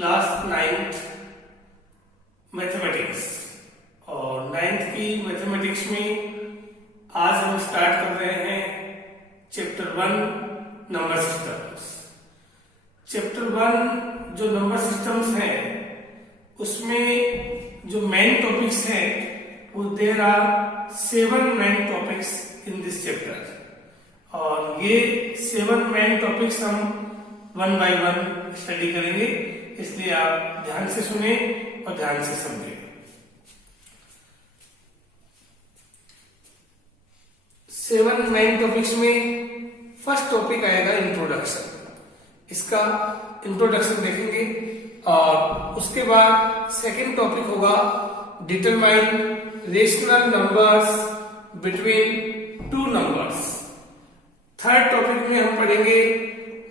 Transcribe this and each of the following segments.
Class 9th mathematics. और 9th की mathematics में आज हम स्टार्ट कर रहे हैं चैप्टर 1 नंबर सिस्टम्स। चैप्टर 1 जो नंबर सिस्टम्स है उसमें जो मेन टॉपिक्स हैं वो there are 7 main topics in this chapter. और ये 7 मेन टॉपिक्स हम 1 by 1 स्टडी करेंगे, इसलिए आप ध्यान से सुने और ध्यान से समझें। 7 मेन टॉपिक्स में फर्स्ट टॉपिक आएगा इंट्रोडक्शन। इसका इंट्रोडक्शन देखेंगे और उसके बाद सेकंड टॉपिक होगा determine rational numbers between two numbers. Third topic में हम पढ़ेंगे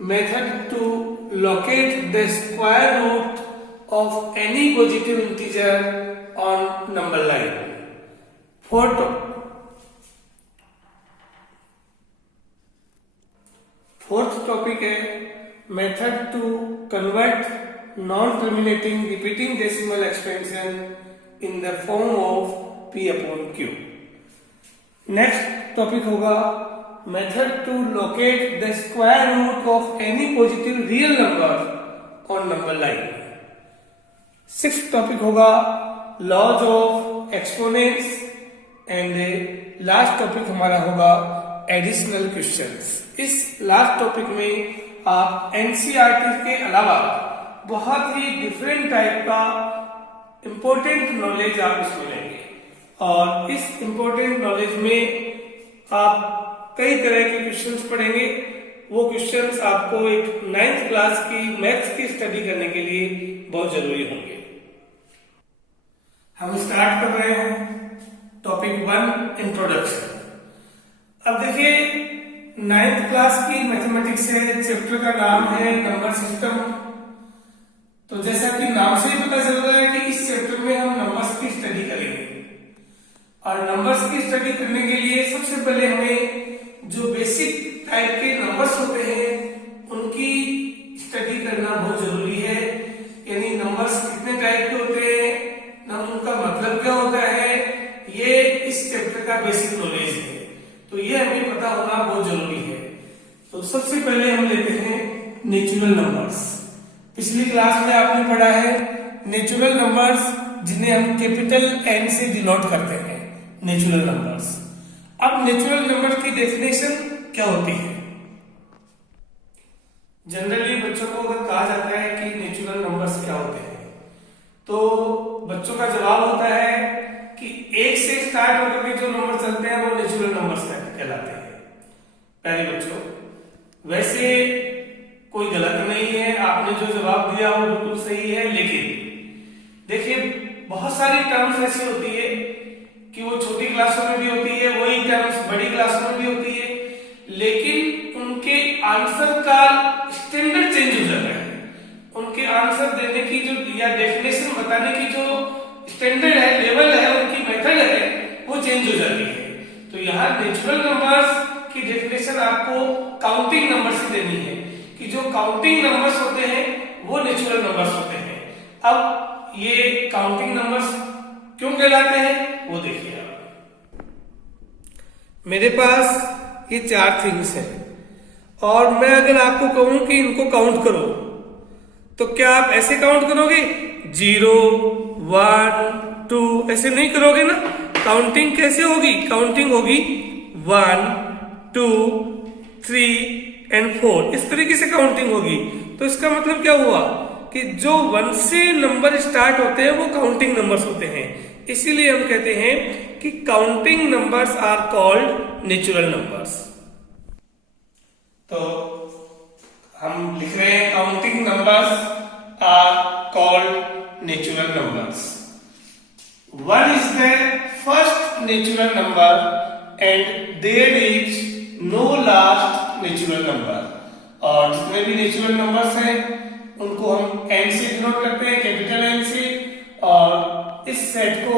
method to locate the square root of any positive integer on number line. Fourth topic है method to convert non terminating repeating decimal expansion in the form of p/q। Next topic होगा method to locate the square root of any positive real number on number line. Sixth topic होगा laws of exponents and last topic हमारा होगा additional questions. इस last topic में आप NCERT के अलावा बहुत ही डिफरेंट टाइप का इंपॉर्टेंट नॉलेज आप इसमें लेंगे और इस इंपॉर्टेंट नॉलेज में आप कई तरह के क्वेश्चंस पढ़ेंगे। वो क्वेश्चंस आपको एक 9th क्लास की मैथ्स की स्टडी करने के लिए बहुत जरूरी होंगे। हम स्टार्ट कर रहे हैं टॉपिक 1 इंट्रोडक्शन। अब देखिए 9th क्लास की मैथमेटिक्स है, चैप्टर का नाम है नंबर सिस्टम। तो जैसा कि नाम से ही पता चल रहा है कि इस चैप्टर में हम नंबर्स की स्टडी करेंगे और नंबर्स की स्टडी करने के लिए सबसे पहले हमें जो बेसिक टाइप के नंबर्स होते हैं उनकी स्टडी करना बहुत जरूरी है। यानी नंबर्स कितने टाइप के होते हैं, उनका मतलब क्या होता है, ये इस चैप्टर का बेसिक नॉलेज है, तो ये हमें पता होना बहुत जरूरी है। तो सबसे पहले हम लेते हैं नेचुरल नंबर्स। पिछली क्लास में आपने पढ़ा है नेचुरल नंबर्स जिन्हें हम कैपिटल N से डिनोट करते हैं, नेचुरल नंबर्स। अब नेचुरल नंबर की डेफिनेशन क्या होती है? जनरली बच्चों को अगर कहा जाता है कि नेचुरल नंबर्स क्या होते हैं तो बच्चों का जवाब होता है कि 1 से स्टार्ट होकर के जो नंबर चलते हैं वो नेचुरल नंबर्स कहलाते हैं। पहले बच्चों, वैसे कोई गलत नहीं है, आपने जो जवाब दिया वो बिल्कुल सही है, लेकिन देखिए बहुत सारी टर्म्स ऐसी होती है कि वो छोटी क्लासों में भी होती है, वही टर्म्स बड़ी क्लासों में भी होती है, लेकिन उनके आंसर का स्टैंडर्ड चेंज हो जाता है। उनके आंसर देने की जो या डेफिनेशन बताने की जो स्टैंडर्ड है, लेवल है, उनकी मेथड है, वो चेंज हो जाती है। तो यहाँ नेचुरल नंबर्स की डेफिनेशन आपको काउंटिंग नंबर से देनी है कि जो काउंटिंग नंबर्स होते हैं वो नेचुरल नंबर्स होते हैं। अब ये काउंटिंग नंबर्स क्यों कहलाते हैं वो देखिए आप। मेरे पास ये 4 थिंग्स हैं और मैं अगर आपको कहूं कि इनको काउंट करो तो क्या आप ऐसे काउंट करोगे 0 1 2 ऐसे नहीं करोगे ना। काउंटिंग कैसे होगी? काउंटिंग होगी 1 2 3 एंड 4, इस तरीके से काउंटिंग होगी। तो इसका मतलब क्या हुआ कि जो 1 से नंबर स्टार्ट होते हैं वो काउंटिंग नंबर्स होते हैं। इसीलिए हम कहते हैं कि counting numbers are called natural numbers. तो हम लिख रहे हैं counting numbers are called natural numbers. 1 is the first natural number and there is no last natural number। और जितने भी नेचुरल नंबर्स हैं उनको हम n से डिनोट करते हैं, कैपिटल N से, और इस सेट को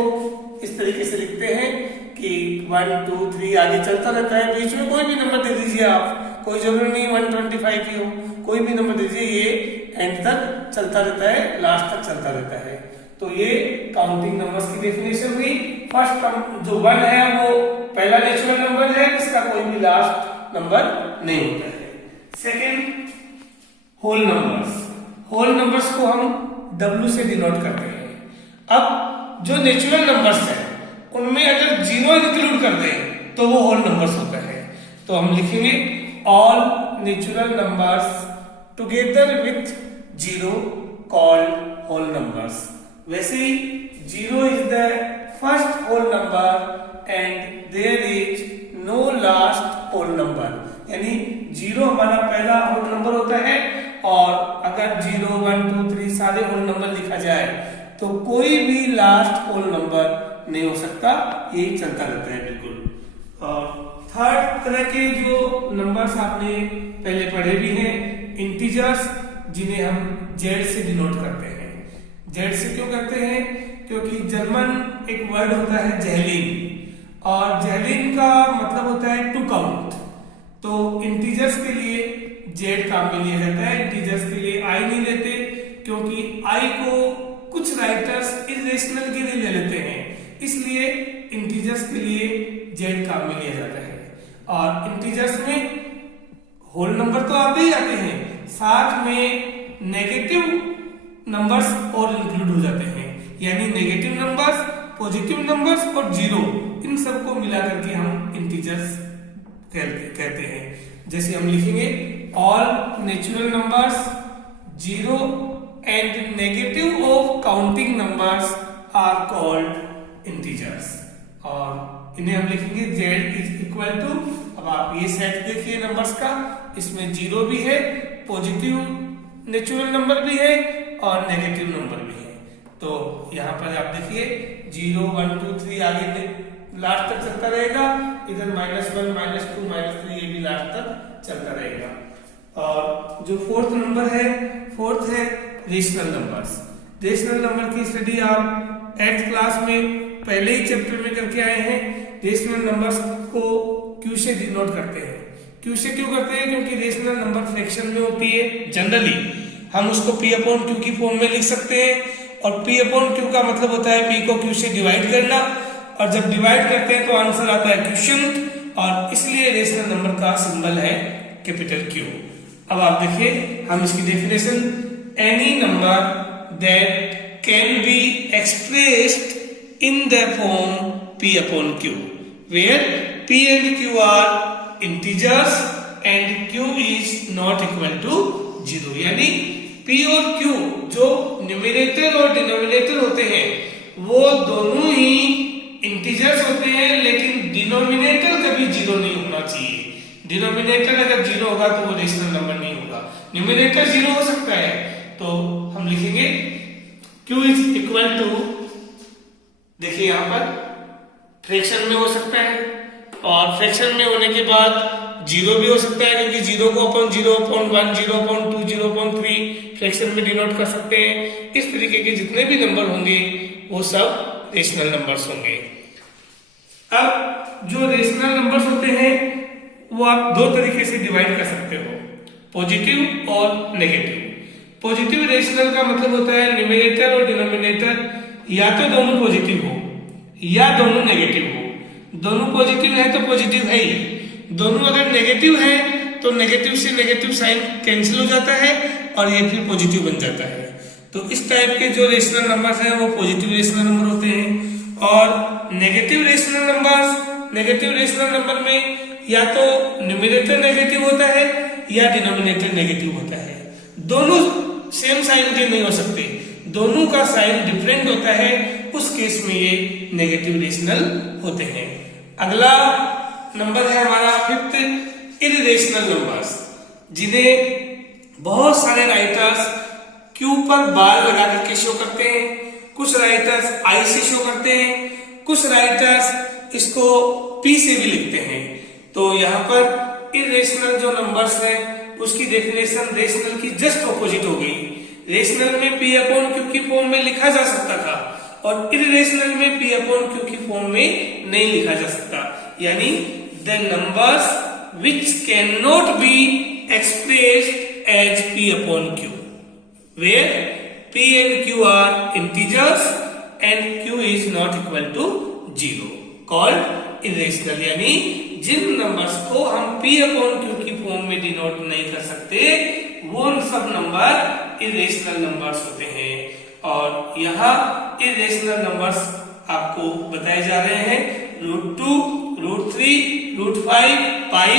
इस तरीके से लिखते हैं कि 1 2 3 आगे चलता रहता है। बीच में कोई भी नंबर दे दीजिए आप, कोई जरूरी नहीं 125 ही हो, कोई भी नंबर दीजिए, ये एंड तक चलता रहता है, लास्ट तक चलता रहता है। तो ये काउंटिंग नंबर्स की डेफिनेशन हुई। फर्स्ट जो 1 है वो पहला नेचुरल नंबर है, इसका कोई भी लास्ट नंबर नहीं होता है। Second, whole numbers. Whole numbers को हम W से डिनोट करते हैं। अब जो नेचुरल नंबर्स हैं उनमें अगर 0 इंक्लूड कर दें तो वो होल नंबर्स होता है। तो हम लिखेंगे all natural numbers together with 0 called whole numbers. वैसे ही 0 is the first whole number and there is no last whole number, यानी 0 हमारा पहला होल नंबर होता है और अगर 0, 1, 2, 3 सारे होल नंबर लिखा जाए तो कोई भी लास्ट होल नंबर नहीं हो सकता, यही चलता रहता है बिल्कुल। और थर्ड तरह के जो नंबर्स आपने पहले पढ़े भी हैं, इंटीजर्स, जिन्हें हम Z से डिनोट करते हैं। Z से क्यों करते हैं? क्योंकि जर्मन एक वर्ड होता है जैलिन, और जैलिन का मतलब होता है टू काउंट। तो इंटीजर्स के लिए Z काम में लिया जाता है, इंटीजर्स के लिए I नहीं लेते, क्योंकि I को कुछ राइटर्स इरेशनल के लिए ले लेते हैं, इसलिए इंटीजर्स के लिए Z काम में लिया जाता है। और इंटीजर्स में होल नंबर तो आते ही आते हैं, साथ में नेगेटिव नंबर्स और इंक्लूड हो जाते हैं, यानी नेगेटिव नंबर्स, पॉजिटिव नंबर्स और 0, इन सबको मिला करके हम इंटीजर्स कहते हैं। जैसे हम लिखेंगे all natural numbers 0 and negative of counting numbers are called integers, और इन्हें हम लिखेंगे Z इज इक्वल टू, अब आप ये सेट देखिए नंबर्स का, इसमें 0 भी है, पॉजिटिव नेचुरल नंबर भी है और नेगेटिव नंबर भी है। तो यहाँ पर आप देखिए 0, 1, 2, 3 आगे लास्ट तक चलता रहेगा, इधर -1, -2, -3 ये भी लास्ट तक चलता रहेगा। और जो फोर्थ नंबर है, फोर्थ है रेशनल नंबर्स। रेशनल नंबर की स्टडी आप 8th क्लास में पहले ही चैप्टर में करके आए हैं। रेशनल नंबर्स को Q से डिनोट करते हैं। Q से क्यों करते हैं? क्योंकि रेशनल नंबर फ्रैक्शन में होती है। जनरली हम उसको P/Q की फॉर्म में लिख सकते हैं, और P/Q का मतलब होता है P को Q से डिवाइड करना, और जब डिवाइड करते हैं तो आंसर आता है क्वोशिएंट, और इसलिए रेशनल नंबर का सिंबल है कैपिटल Q। अब आप देखिए हम इसकी definition, any number that can be expressed in the form P/Q, where P and Q are integers and Q is not equal to 0, यानी P और Q जो न्यूमरेटर और डिनोमिनेटर होते हैं वो दोनों ही इंटीजर्स होते हैं, लेकिन डिनोमिनेटर कभी 0 नहीं होना चाहिए। डिनोमिनेटर अगर 0 होगा तो वो रेशनल नंबर नहीं होगा। न्यूमरेटर 0 हो सकता है, तो हम लिखेंगे Q इज इक्वल टू, देखिए यहाँ पर फ्रैक्शन में हो सकता है, और फ्रैक्शन में होने के बाद 0 भी हो सकता है, क्योंकि 0 को अपन 0/1, 0/2, 0/3 फ्रैक्शन में डिनोट कर सकते हैं। इस तरीके के जितने भी नंबर होंगे वो सब रेशनल नंबर्स होंगे। अब जो रेशनल नंबर्स होते हैं वो आप 2 तरीके से डिवाइड कर सकते हो, पॉजिटिव और नेगेटिव। पॉजिटिव रेशनल का मतलब होता है न्यूमरेटर और डिनोमिनेटर या तो दोनों पॉजिटिव हो या दोनों नेगेटिव हो। दोनों पॉजिटिव है तो पॉजिटिव है ही, दोनों अगर नेगेटिव है तो नेगेटिव से नेगेटिव साइन कैंसिल हो जाता है और ये फिर पॉजिटिव बन जाता है। तो इस टाइप के जो रेशनल नंबर्स हैं वो पॉजिटिव रेशनल नंबर होते हैं। और नेगेटिव रेशनल नंबर में या तो न्यूमरेटर नेगेटिव होता है या डिनोमिनेटर नेगेटिव होता है। दोनों सेम साइन के नहीं हो सकते, दोनों का साइन डिफरेंट होता है, उस केस में ये नेगेटिव रेशनल होते हैं। अगला नंबर है हमारा 5th, इररेशनल नंबर्स, जिन्हें बहुत सारे राइटर्स Q पर बार लगा करके शो करते हैं, कुछ राइटर्स I से शो करते हैं, कुछ राइटर्स इसको P से भी लिखते हैं। तो यहाँ पर इररेशनल जो नंबर्स हैं उसकी डेफिनेशन रेशनल की जस्ट ऑपोजिट हो गई। रेशनल में P/Q की फॉर्म में लिखा जा सकता था और इररेशनल में P/Q की फॉर्म में नहीं लिखा जा सकता, यानी the numbers which can not be expressed as P/Q, where p and q are integers and q is not equal to 0 called irrational। यानी जिन नंबर्स को हम p अपॉन q की फॉर्म में डिनोट नहीं कर सकते वो सब नंबर इरेशनल नंबर्स होते हैं। और यहाँ इरेशनल नंबर्स आपको बताए जा रहे हैं √2, √3, √5, पाई,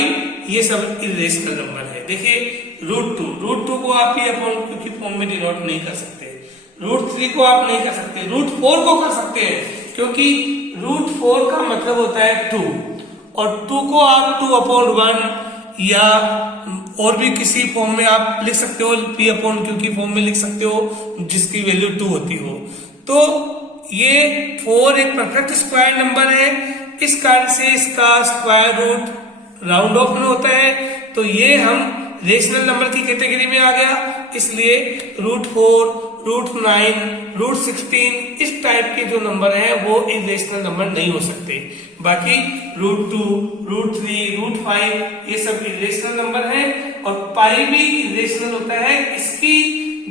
ये सब इरेशनल नंबर है। देखिए √2 को आप p अपॉन q की फॉर्म में डिनोट नहीं कर सकते, √3 को आप नहीं कर सकते, √4 को कर सकते हैं क्योंकि √4 का मतलब होता है 2 और 2 को आप 2 अपॉन 1 या और भी किसी फॉर्म में आप लिख सकते हो, p अपॉन q की फॉर्म में लिख सकते हो जिसकी वैल्यू 2 होती हो। तो ये 4 एक परफेक्ट स्क्वायर नंबर है, इस कारण से इसका स्क्वायर रूट राउंड ऑफ में होता है, तो ये हम रेशनल नंबर की कैटेगरी में आ गया। इसलिए √4, √9, √16 इस टाइप के जो नंबर हैं वो इरेशनल नंबर नहीं हो सकते। बाकी √2, √3, √5 ये सब इरेशनल नंबर हैं और पाई भी इरेशनल होता है। इसकी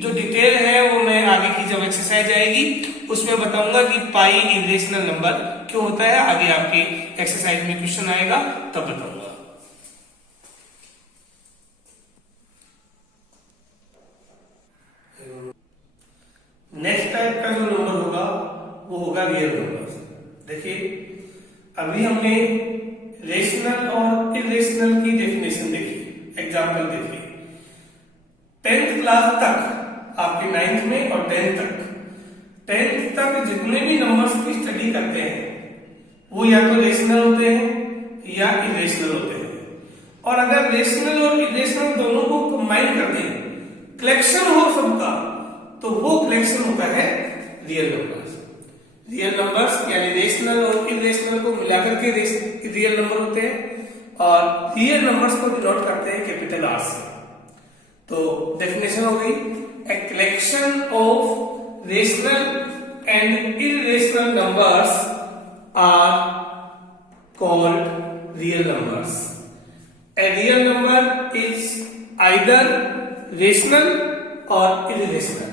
जो डिटेल है वो मैं आगे की जब एक्सरसाइज आएगी उसमें बताऊंगा कि पाई इरेशनल नंबर क्यों होता है। आगे आपकी एक्सरसाइज में क्वेश्चन आएगा तब बताऊंगा। नेक्स्ट टाइप का जो नंबर होगा वो होगा रियल नंबर। देखिए अभी हमने रेशनल और इरेशनल की डेफिनेशन देखी, एग्जांपल देखी। 10th क्लास तक आपके 9th में और 10th तक जितने भी नंबर्स की स्टडी करते हैं वो या तो रेशनल होते हैं या इरेशनल होते हैं। और अगर रेशनल और इरेशनल दोनों को कंबाइन कर दें, कलेक्शन हो सबका, तो वो कलेक्शन होता है रियल नंबर्स। रियल नंबर्स यानी रेशनल और इरेशनल को मिलाकर के रियल नंबर होते हैं और रियल नंबर्स को डिनोट करते हैं कैपिटल आर से। तो डेफिनेशन हो गई, a collection of rational and irrational numbers are called real numbers. A real number is either rational और इरेशनल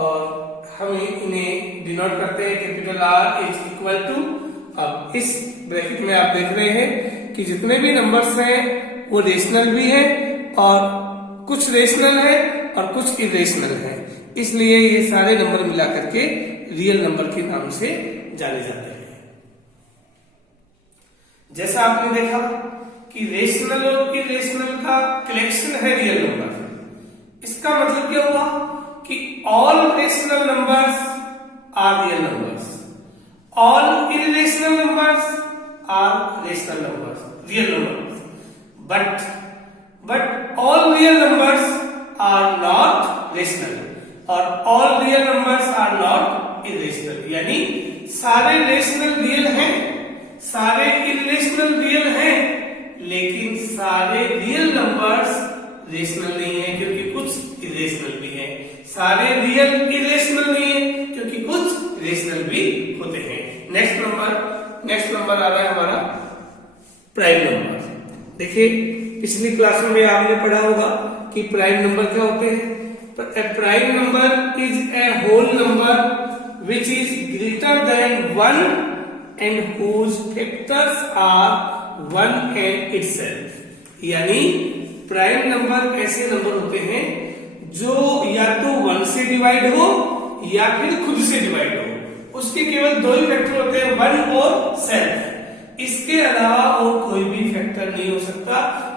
और हम इन्हें डिनोट करते हैं capital R is equal to. अब इस ब्रैकेट में आप देख रहे हैं कि जितने भी नंबर्स हैं वो रेशनल भी हैं और कुछ रेशनल है और कुछ इरेशनल है, इसलिए ये सारे नंबर मिला करके रियल नंबर के नाम से जाने जाते हैं। जैसा आपने देखा कि रेशनल और इरेशनल का कलेक्शन है रियल नंबर, इसका मतलब क्या हुआ कि all rational numbers are real numbers, all irrational numbers are rational numbers, real numbers, but all real numbers are not rational और all real numbers are not irrational। यानी सारे रेशनल रियल हैं, सारे इरेशनल रियल हैं, लेकिन सारे real numbers rational नहीं है क्योंकि कुछ इरेशनल भी हैं। सारे रियल इरेशनल नहीं है क्योंकि कुछ रेशनल भी होते हैं। नेक्स्ट नंबर आ रहा है हमारा प्राइम नंबर। देखिए पिछली क्लास में आपने पढ़ा होगा कि प्राइम नंबर क्या होते हैं। A prime number is a whole number which is greater than 1 and whose factors are 1 and itself. यानी प्राइम नंबर ऐसे नंबर होते हैं जो या तो 1 से डिवाइड हो या फिर खुद से डिवाइड हो। उसके केवल दो ही फैक्टर होते हैं, 1 और सेल्फ। इसके अलावा और कोई भी फैक्टर नहीं हो सकता।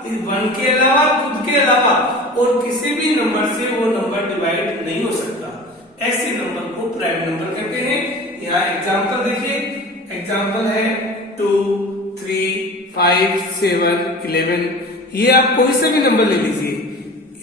इस 1 के अलावा, खुद के अलावा और किसी भी नंबर से वो नंबर डिवाइड नहीं हो सकता। ऐसे नंबर को प्राइम नंबर कहते हैं। यहाँ एग्जाम्पल देखिए, एग्जाम्पल है 2, 3, 5, 7, 11। ये आप कोई से भी नंबर ले लीजिए,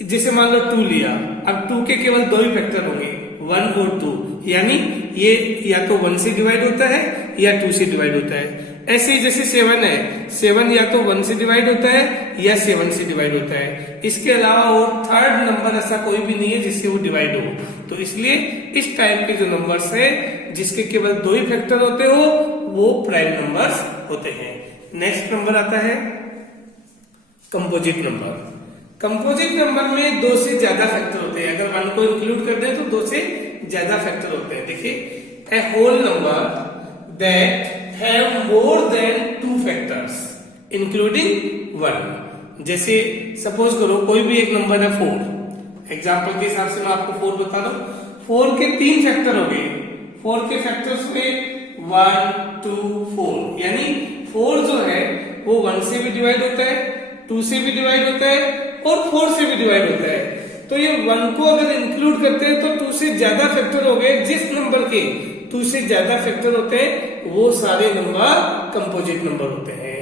जैसे मान लो 2 लिया, अब 2 के केवल दो ही फैक्टर होंगे, 1 और 2, यानी ये या तो 1 से डिवाइड होता है या 2 से डिवाइड होता है। ऐसे ही जैसे 7 है, 7 या तो 1 से डिवाइड होता है या 7 से डिवाइड होता है। इसके अलावा और थर्ड नंबर ऐसा कोई भी नहीं है जिससे वो डिवाइड हो। तो इसलिए इस टाइप के जो नंबर्स है जिसके केवल दो ही फैक्टर होते हो वो प्राइम नंबर्स होते हैं। नेक्स्ट नंबर आता है कंपोजिट नंबर। कंपोजिट नंबर में 2 से ज्यादा फैक्टर होते हैं। अगर 1 को इंक्लूड कर दें तो 2 से ज्यादा फैक्टर होते हैं। देखिए, a whole number that have more than 2 factors including 1। जैसे सपोज करो कोई भी एक नंबर है 4, एग्जांपल के हिसाब से मैं आपको 4 बता रहा हूं। 4 के 3 फैक्टर हो गए। 4 के फैक्टर्स में 1 2 4, यानी 4 जो है वो 1 से भी डिवाइड होता है, 2 से भी डिवाइड होता है और 4 से भी डिवाइड होता है। तो ये 1 को अगर इंक्लूड करते हैं तो 2 से ज्यादा फैक्टर हो गए। जिस नंबर के 2 से ज्यादा फैक्टर होते हैं वो सारे नंबर कंपोजिट नंबर होते हैं।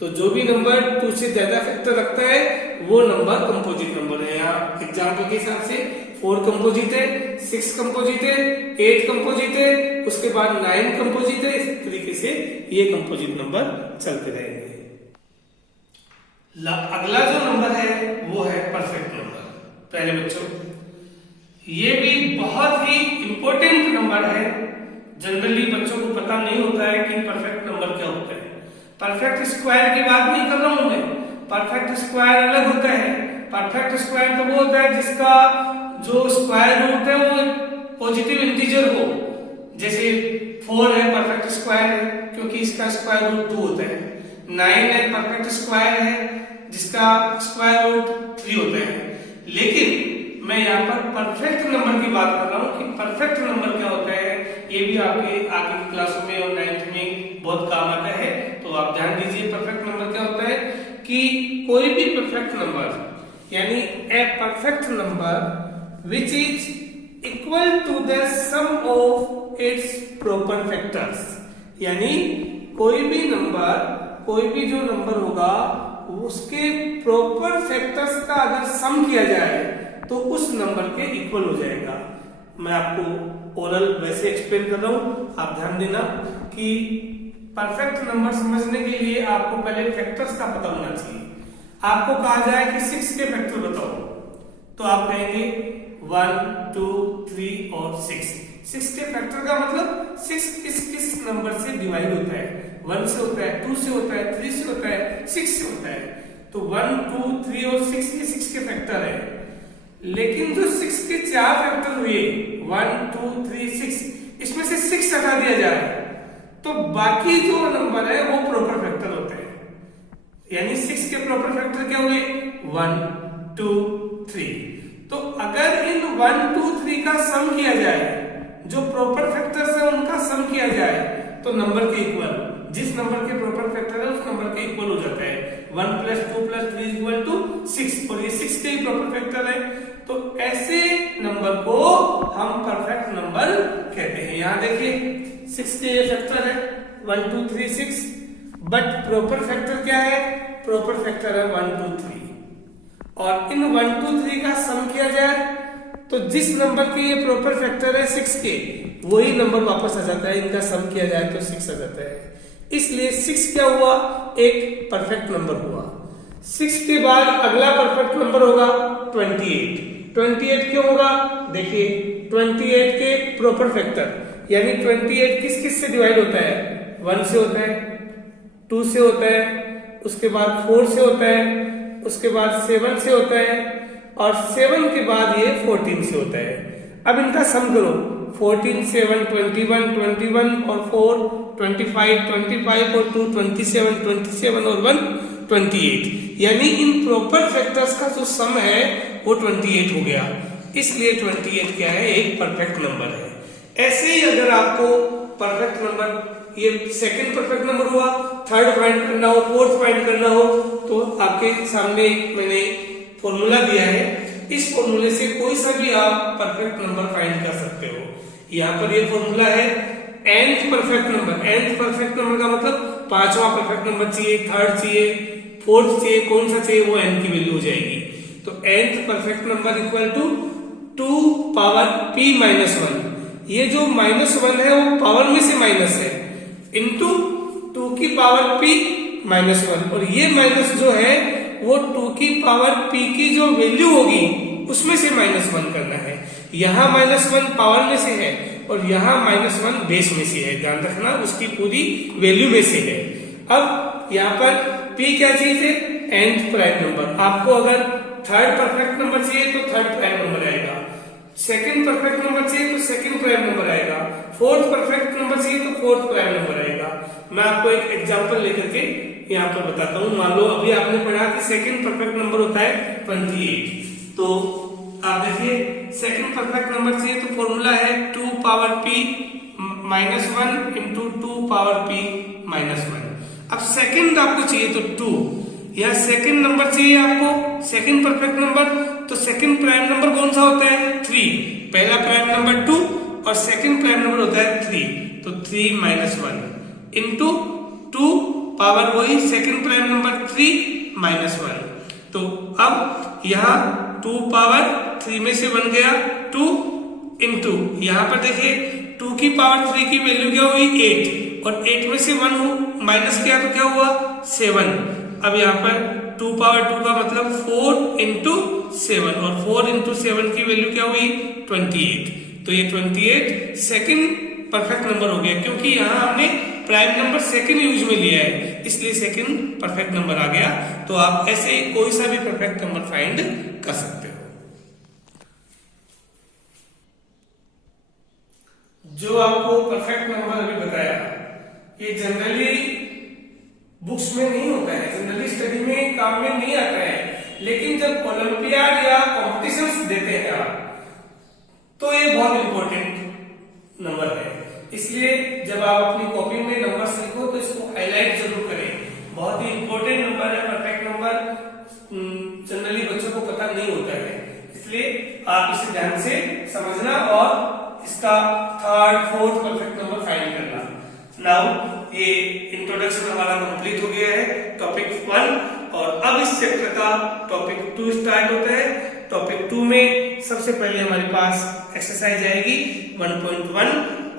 तो जो भी नंबर 2 से ज्यादा फैक्टर रखता है वो नंबर कंपोजिट नंबर है। यहाँ एग्जाम्पल के हिसाब से 4 कंपोजिट है, 6 कंपोजिट है, 8 कंपोजिट है, उसके बाद 9 कंपोजिट है। इस तरीके से ये कंपोजिट नंबर चलते रहेंगे। अगला जो नंबर है वो है परफेक्ट नंबर। पहले बच्चों, ये भी बहुत ही इंपॉर्टेंट नंबर है। जनरली बच्चों को पता नहीं होता है कि परफेक्ट नंबर क्या होता है। परफेक्ट स्क्वायर की बात नहीं कर रहा हूं मैं, परफेक्ट स्क्वायर अलग होता है। परफेक्ट स्क्वायर तो वो होता है जिसका जो स्क्वायर रूट है वो पॉजिटिव इंटीजर हो। जैसे 4 है, परफेक्ट स्क्वायर है क्योंकि इसका स्क्वायर रूट 2 होता है। 9 है, परफेक्ट स्क्वायर है जिसका स्क्वायर रूट 3 होता है। लेकिन मैं यहाँ पर परफेक्ट नंबर की बात कर रहा हूँ कि परफेक्ट नंबर क्या होता है। ये भी आपके आगे की क्लासों में और 9th में बहुत काम आता है, तो आप ध्यान दीजिए। परफेक्ट नंबर क्या होता है कि कोई भी परफेक्ट नंबर, यानी a perfect number which is equal to the sum of its proper factors. यानी कोई भी नंबर, कोई भी जो नंबर होगा उसके प्रॉपर फैक्टर्स का अगर सम किया जाए तो उस नंबर के इक्वल हो जाएगा। मैं आपको ओरल वैसे एक्सप्लेन कर रहा हूं, आप ध्यान देना कि परफेक्ट नंबर समझने के लिए आपको पहले फैक्टर्स का पता होना चाहिए। आपको कहा जाए कि 6 के फैक्टर बताओ, तो आप कहेंगे 1 2 3 और 6। 6 के फैक्टर का मतलब 6 किस नंबर से डिवाइड होता है। 1 से होता है, 2 से होता है, 3 से होता है, 6 से होता है। तो 1 2 3 और 6 ये 6 के फैक्टर है। लेकिन जो 6 के 4 फैक्टर हुए 1 2 3 6, इसमें से 6 हटा दिया जाए तो बाकी जो नंबर है वो प्रॉपर फैक्टर होते हैं। यानी 6 के प्रॉपर फैक्टर क्या हुए 1 2 3। तो अगर इन 1 2 3 का सम किया जाए, जो प्रॉपर फैक्टर्स है उनका सम किया जाए तो नंबर के इक्वल, जिस नंबर के प्रॉपर फैक्टर है उस नंबर के इक्वल हो जाता है। 1 + 2 + 3 = 6 और ये 6 के प्रॉपर फैक्टर है। तो ऐसे नंबर को हम परफेक्ट नंबर कहते हैं। यहां देखिए 6 के फैक्टर है 1 2 3 6, बट प्रॉपर फैक्टर क्या है, प्रॉपर फैक्टर है 1 2 3। और इन 1 2 3 का सम किया जाए तो जिस नंबर के ये प्रॉपर फैक्टर है 6 के, वही नंबर वापस आ जाता है। इनका सम किया जाए तो 6 आ जाता है। इसलिए 6 क्या हुआ, एक परफेक्ट नंबर हुआ। 6 के बाद अगला परफेक्ट नंबर होगा 28। 28 क्यों होगा, देखिए 28 के प्रॉपर फैक्टर, यानी 28 किस किस से डिवाइड होता है, 1 से होता है, 2 से होता है, उसके बाद 4 से होता है, उसके बाद 7 से होता है और 7 के बाद ये 14 से होता है। अब इनका सम करो, 14 7 21 21 और 4 25 25 और 2 27 27 और 1 28। यानी इन प्रॉपर फैक्टर्स का जो सम है वो 28 हो गया। इसलिए 28 क्या है, एक परफेक्ट नंबर है। ऐसे ही अगर आपको परफेक्ट नंबर, ये सेकंड परफेक्ट नंबर हुआ, थर्ड फाइंड करना हो, फोर्थ फाइंड करना हो, तो आपके सामने मैंने फॉर्मूला दिया है। इस फॉर्मूले से कोई सा भी आप परफेक्ट नंबर फाइंड कर सकते हो। यहाँ पर ये फॉर्मूला है nth perfect number. nth perfect number का मतलब 5वां परफेक्ट नंबर चाहिए, थर्ड चाहिए, फोर्थ चाहिए, कौन सा चाहिए, वो n की वैल्यू हो जाएगी। तो nth perfect number equal to 2 power p minus 1। ये जो -1 है वो पावर में से माइनस है, इंटू 2 की पावर p माइनस 1। और ये माइनस जो है वो 2 की पावर p की जो वैल्यू होगी उसमें से -1 करना है। यहाँ -1 पावर में से है और यहाँ -1 बेस में से है। ध्यान रखना, उसकी पूरी वैल्यू में से है। अब यहाँ पर p क्या चीज है, nth प्राइम नंबर। आपको अगर थर्ड परफेक्ट नंबर चाहिए तो थर्ड प्राइम नंबर आएगा, सेकंड परफेक्ट नंबर चाहिए तो सेकंड प्राइम नंबर आएगा, फोर्थ परफेक्ट नंबर चाहिए तो फोर्थ प्राइम नंबर आएगा। मैं आपको एक एग्जांपल लेकर के यहाँ पर बताता हूँ। मान लो अभी आपने पढ़ा कि सेकंड परफेक्ट नंबर होता है 28, तो आप देखिए सेकंड परफेक्ट नंबर चाहिए तो फॉर्मूला है 2 power p minus 1 into 2 power p minus 1। अब सेकंड आपको चाहिए तो 2, या सेकंड नंबर चाहिए आपको सेकंड परफेक्ट नंबर, तो सेकंड प्राइम नंबर कौन सा होता है 3, पहला प्राइम नंबर 2 और सेकंड प्राइम नंबर होता है 3, तो 3 माइनस 1 इंटू 2 पावर वही सेकंड प्राइम नंबर 3 माइनस 1। तो अब यहाँ 2 पावर 3 में से बन गया 2 इंटू यहाँ पर देखिए 2 की पावर 3 की वैल्यू क्या हुई 8, और 8 में से 1 माइनस किया तो क्या हुआ 7। अब यहाँ पर 2 पावर 2 का मतलब 4 इंटू 7, और 4 इंटू 7 की वैल्यू क्या हुई 28, तो ये 28 सेकंड परफेक्ट नंबर हो गया, क्योंकि यहाँ हमने प्राइम नंबर सेकंड यूज में लिया है, इसलिए सेकंड परफेक्ट नंबर आ गया। तो आप ऐसे ही कोई सा भी परफेक्ट नंबर फाइंड कर सकते हो। जो आपको परफेक्ट नंबर अभी बताया ये जनरली बुक्स में नहीं होता है, जनरली स्टडी में काम में नहीं आता है, लेकिन जब ओलंपियाड या कॉम्पिटिशन्स देते हैं आप तो ये बहुत इंपॉर्टेंट नंबर है। इसलिए जब आप अपनी कॉपी में नंबर लिखो तो इसको हाईलाइट जरूर करें, बहुत ही इंपॉर्टेंट नंबर है परफेक्ट नंबर, जनरली बच्चों को पता नहीं होता है, इसलिए आप इसे ध्यान से समझना और इसका third fourth perfect number find करना। नाउ ये इंट्रोडक्शन हमारा कंप्लीट हो गया है टॉपिक 1, और अब इस चैप्टर का टॉपिक 2 स्टार्ट होता है। टॉपिक 2 में सबसे पहले हमारे पास एक्सरसाइज आएगी 1.1,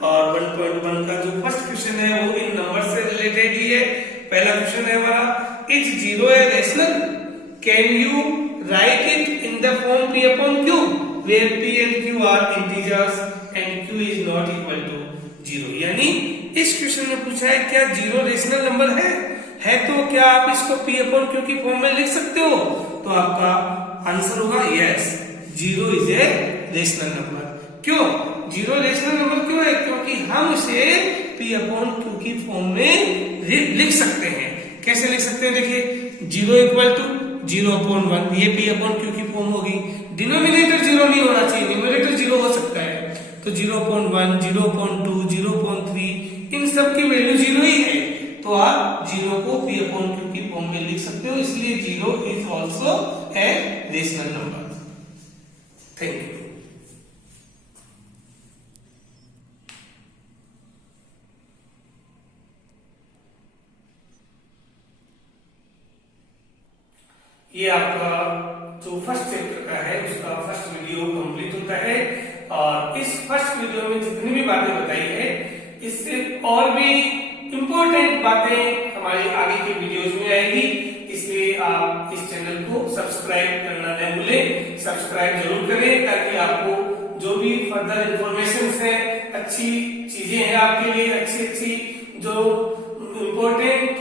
और 1.1 का जो फर्स्ट क्वेश्चन है वो इन नंबर से रिलेटेड ही है। पहला क्वेश्चन है हमारा, is 0 a rational, can you right it in the form p upon q where p and q are integers and q is not equal to 0। यानी इस क्वेश्चन में पूछा है क्या 0 रेशनल नंबर है तो क्या आप इसको p upon q की फॉर्म में लिख सकते हो, तो आपका आंसर होगा yes, 0 is a rational number. क्यों 0 रेशनल नंबर क्यों है, क्योंकि हम इसे p अपॉन q की फॉर्म में लिख सकते हैं। कैसे लिख सकते हैं, देखिए 0 इक्वल टू 0 अपॉन 1, ये p अपॉन q की फॉर्म होगी। डिनोमिनेटर 0 नहीं होना चाहिए, न्यूमरेटर 0 हो सकता है, तो 0 अपॉन 1, 0 अपॉन 2, 0 अपॉन 3 इन सब की वैल्यू 0 ही है, तो आप 0 को p अपॉन q की फॉर्म में लिख सकते हो, इसलिए 0 is also a rational number. Thank you. ये आपका जो फर्स्ट चैप्टर का है उसका फर्स्ट वीडियो कंप्लीट होता है, और इस फर्स्ट वीडियो में जितनी भी बातें बताई है इससे और भी इम्पोर्टेंट बातें हमारी आगे की वीडियोज में आएगी, इसलिए आप इस चैनल को सब्सक्राइब करना न भूलें। सब्सक्राइब जरूर करें ताकि आपको जो भी फर्दर इंफॉर्मेशन है, अच्छी चीजें हैं आपके लिए, अच्छी जो इम्पोर्टेंट